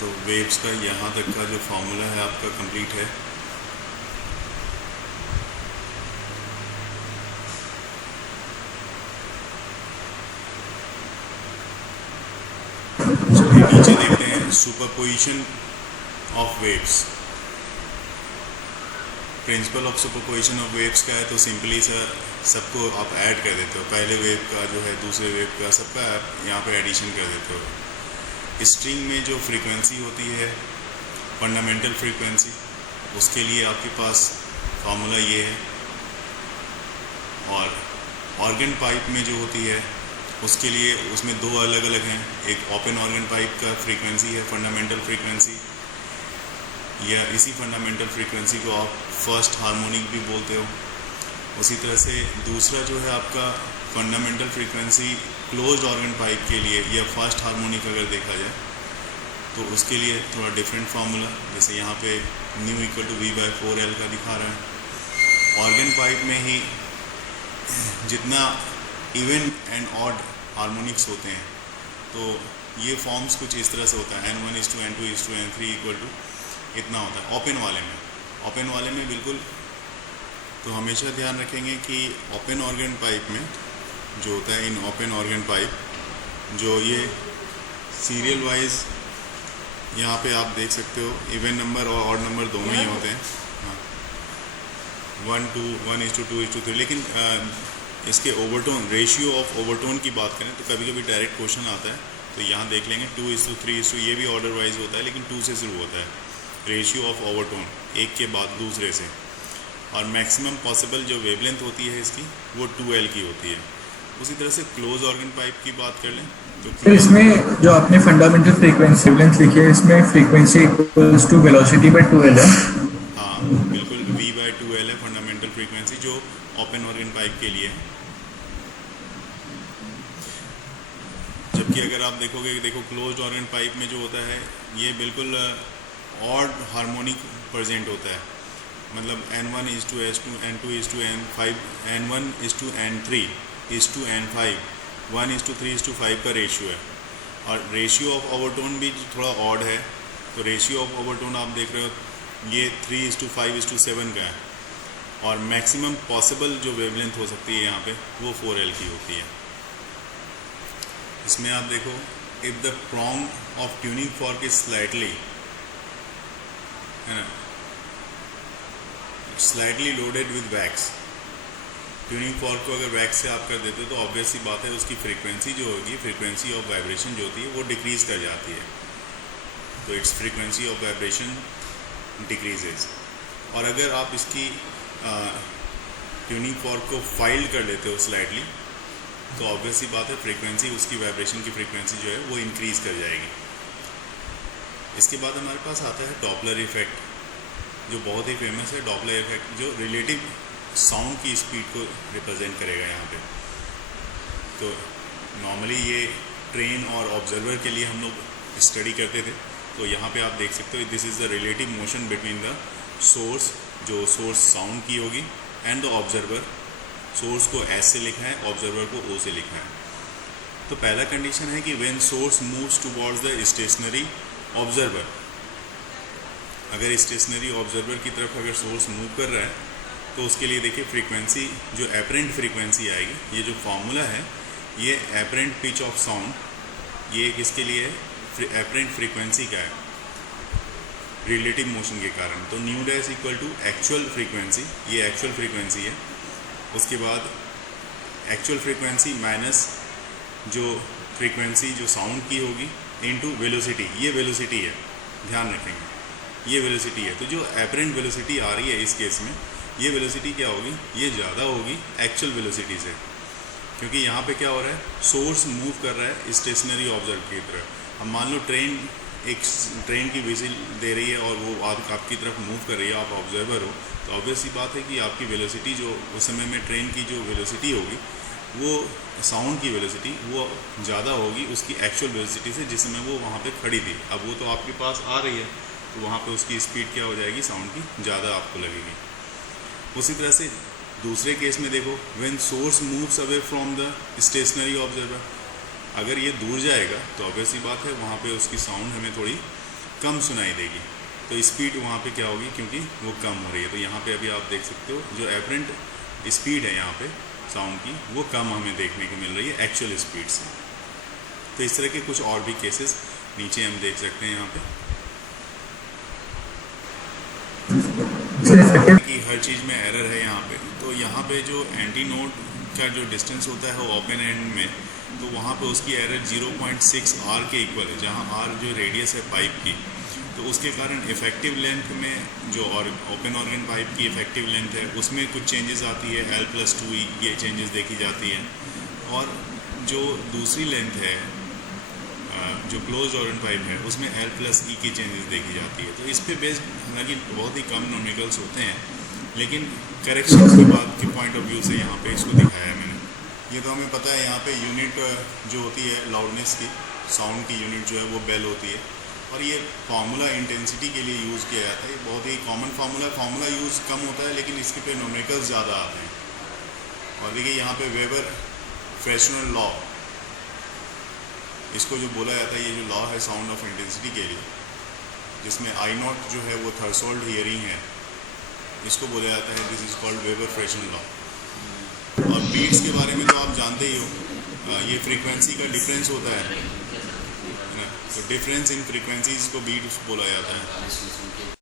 तो वेव्स का यहाँ तक का जो फार्मूला है आपका कंप्लीट है। चलिए नीचे देखते हैं superposition of waves. Principle of superposition of waves का है तो सिंपली सबको आप ऐड कर देते हो, पहले वेव का जो है दूसरे वेव का सबका आप यहाँ पे एडिशन कर देते हो। स्ट्रिंग में जो फ्रीक्वेंसी होती है फंडामेंटल फ्रीक्वेंसी, उसके लिए आपके पास फार्मूला ये है। और ऑर्गन पाइप में जो होती है उसके लिए उसमें दो अलग अलग हैं, एक ओपन ऑर्गन पाइप का फ्रीक्वेंसी है फंडामेंटल फ्रीक्वेंसी, या इसी फंडामेंटल फ्रीक्वेंसी को आप फर्स्ट हार्मोनिक भी बोलते हो। उसी तरह से दूसरा जो है आपका fundamental frequency closed organ pipe के लिए या फर्स्ट हार्मोनिक अगर देखा जाए तो उसके लिए थोड़ा डिफरेंट फार्मूला, जैसे यहाँ पे न्यू इक्वल टू V/4L का दिखा रहा है। ऑर्गन पाइप में ही जितना इवन एंड ऑड हार्मोनिक्स होते हैं तो ये फॉर्म्स कुछ इस तरह से होता है, N1:N2:N3 इक्वल टू इतना होता है ओपन वाले में बिल्कुल। तो हमेशा ध्यान रखेंगे कि ओपन ऑर्गन पाइप में जो होता है, इन ओपन ऑर्गन पाइप जो ये सीरियल वाइज यहाँ पे आप देख सकते हो इवन नंबर और ऑड नंबर दोनों ही होते हैं, 1:2 लेकिन इसके ओवरटोन रेशियो ऑफ ओवरटोन की बात करें तो कभी कभी डायरेक्ट क्वेश्चन आता है तो यहाँ देख लेंगे 2:3 ये भी ऑर्डर वाइज होता है लेकिन 2 से शुरू होता है रेशियो ऑफ ओवरटोन, एक के बाद दूसरे से। और मैक्सिमम पॉसिबल जो वेवलेंथ होती है इसकी वो 2L की होती है। उसी तरह से क्लोज ऑर्गन पाइप की बात कर लें तो इसमें जो आपने फंडामेंटल फ्रीक्वेंसी वेवलेंथ लिखी है इसमें frequency equals to velocity by 2L है। हाँ बिल्कुल, V/2L है फंडामेंटल फ्रीक्वेंसी जो ओपन ऑर्गन पाइप के लिए है। जबकि अगर आप देखोगे, देखो क्लोज्ड ऑर्गन पाइप में जो होता है ये बिल्कुल ऑड हार्मोनिक प्रेजेंट होता है, मतलब N1:S2, N2:N5, N1:N3:N5, 1:3:5 का रेशियो है। और रेशियो ऑफ ओवरटोन भी थोड़ा ऑड है, तो रेशियो ऑफ ओवरटोन आप देख रहे हो ये 3:5:7 का है। और मैक्सिमम पॉसिबल जो वेवलेंथ हो सकती है यहाँ पे वो 4L की होती है। इसमें आप देखो, if the prong of tuning fork is slightly, है ना, slightly loaded with wax. Tuning fork को अगर वैक्स से आप कर देते हो तो ऑब्वियस सी बात है उसकी फ्रीक्वेंसी जो होगी, फ्रीक्वेंसी ऑफ वाइब्रेशन जो होती है वो डिक्रीज़ कर जाती है, तो it's frequency of vibration decreases. और अगर आप इसकी ट्यूनिंग फॉर्क को फाइल्ड कर लेते हो स्लाइटली तो ऑब्वियस सी बात है फ्रीक्वेंसी, उसकी वाइब्रेशन की फ्रीक्वेंसी जो है वो इंक्रीज़ कर जाएगी। इसके बाद हमारे पास आता है डॉपलर इफेक्ट, जो बहुत ही फेमस है। डॉपलर इफेक्ट जो रिलेटिव साउंड की स्पीड को रिप्रेजेंट करेगा यहाँ पे। तो नॉर्मली ये ट्रेन और ऑब्जर्वर के लिए हम लोग स्टडी करते थे, तो यहाँ पे आप देख सकते हो this is the relative motion between the source, जो सोर्स साउंड की होगी, एंड द ऑब्जर्वर। सोर्स को एस से लिखा है, ऑब्जर्वर को ओ से लिखा है। तो पहला कंडीशन है कि when source moves towards the stationary observer, अगर स्टेशनरी ऑब्जर्वर की तरफ अगर सोर्स मूव कर रहा है तो उसके लिए देखिए फ्रीक्वेंसी जो एपरेंट फ्रीक्वेंसी आएगी, ये जो फार्मूला है ये एपरेंट पिच ऑफ साउंड, ये किसके लिए है, एपरेंट फ्रीक्वेंसी का है रिलेटिव मोशन के कारण। तो nu dash equal to actual frequency, ये एक्चुअल फ्रीक्वेंसी है। उसके बाद एक्चुअल फ्रीक्वेंसी माइनस जो फ्रीक्वेंसी जो साउंड की होगी इनटू वेलोसिटी, ये वेलोसिटी है, ध्यान रखेंगे ये वेलोसिटी है। तो जो एपरेंट वेलोसिटी आ रही है इस केस में, ये वेलोसिटी क्या होगी, ये ज़्यादा होगी एक्चुअल वेलोसिटी से, क्योंकि यहाँ पे क्या हो रहा है, सोर्स मूव कर रहा है स्टेशनरी ऑब्जर्व की तरफ। अब मान लो ट्रेन की विजिल दे रही है और वो आपकी तरफ मूव कर रही है, आप ऑब्जर्वर हो, तो ऑब्वियस सी बात है कि आपकी वेलोसिटी जो उस समय में ट्रेन की जो वेलोसिटी होगी वो साउंड की वेलोसिटी वो ज़्यादा होगी उसकी एक्चुअल वेलोसिटी से, जिस समय वो वहाँ पे खड़ी थी। अब वो तो आपके पास आ रही है तो वहाँ पे उसकी स्पीड क्या हो जाएगी, साउंड की ज़्यादा आपको लगेगी। उसी तरह से दूसरे केस में देखो, when source moves away from the stationary observer, अगर ये दूर जाएगा तो ऑब्वियसली बात है वहाँ पे उसकी साउंड हमें थोड़ी कम सुनाई देगी। तो स्पीड वहाँ पे क्या होगी, क्योंकि वो कम हो रही है। तो यहाँ पे अभी आप देख सकते हो जो एपरेंट स्पीड है यहाँ पे साउंड की, वो कम हमें देखने को मिल रही है एक्चुअल स्पीड से। तो इस तरह के कुछ और भी केसेस नीचे हम देख सकते हैं यहाँ पे कि हर चीज़ में एरर है यहाँ पे। तो यहाँ पे जो एंटी नोड का जो डिस्टेंस होता है वो ओपन एंड में, तो वहाँ पे उसकी एरर 0.6 आर के इक्वल है, जहाँ आर जो रेडियस है पाइप की। तो उसके कारण इफ़ेक्टिव लेंथ में जो और ओपन ऑर्गन पाइप की इफ़ेक्टिव लेंथ है उसमें कुछ चेंजेस आती है, L+2E ये चेंजेस देखी जाती हैं। और जो दूसरी लेंथ है जो क्लोज ऑर्गन पाइप है उसमें L+E की चेंजेस देखी जाती है। तो इस पे बेस्ड हालांकि बहुत ही कम न्यूमेरिकल्स होते हैं, लेकिन करेक्शन की बात के पॉइंट ऑफ व्यू से यहाँ पे इसको दिखाया है मैंने। ये तो हमें पता है यहाँ पे यूनिट जो होती है लाउडनेस की, साउंड की यूनिट जो है वो बेल होती है, और ये फार्मूला इंटेंसिटी के लिए यूज़ किया जाता है। ये बहुत ही कॉमन फार्मूला यूज़ कम होता है, लेकिन इसके पे न्यूमेरिकल्स ज़्यादा आते हैं। और देखिए यहाँ पे वेबर फ्रेशनर लॉ, इसको जो बोला जाता है, ये जो लॉ है साउंड ऑफ इंटेंसिटी के लिए, जिसमें I0 जो है वो थ्रेशोल्ड हियरिंग है, इसको बोला जाता है, this is called weber freshener law. और बीट्स के बारे में तो आप जानते ही हो, ये फ्रीक्वेंसी का डिफरेंस होता है ना, तो डिफरेंस इन फ्रीक्वेंसीज को बीट्स बोला जाता है।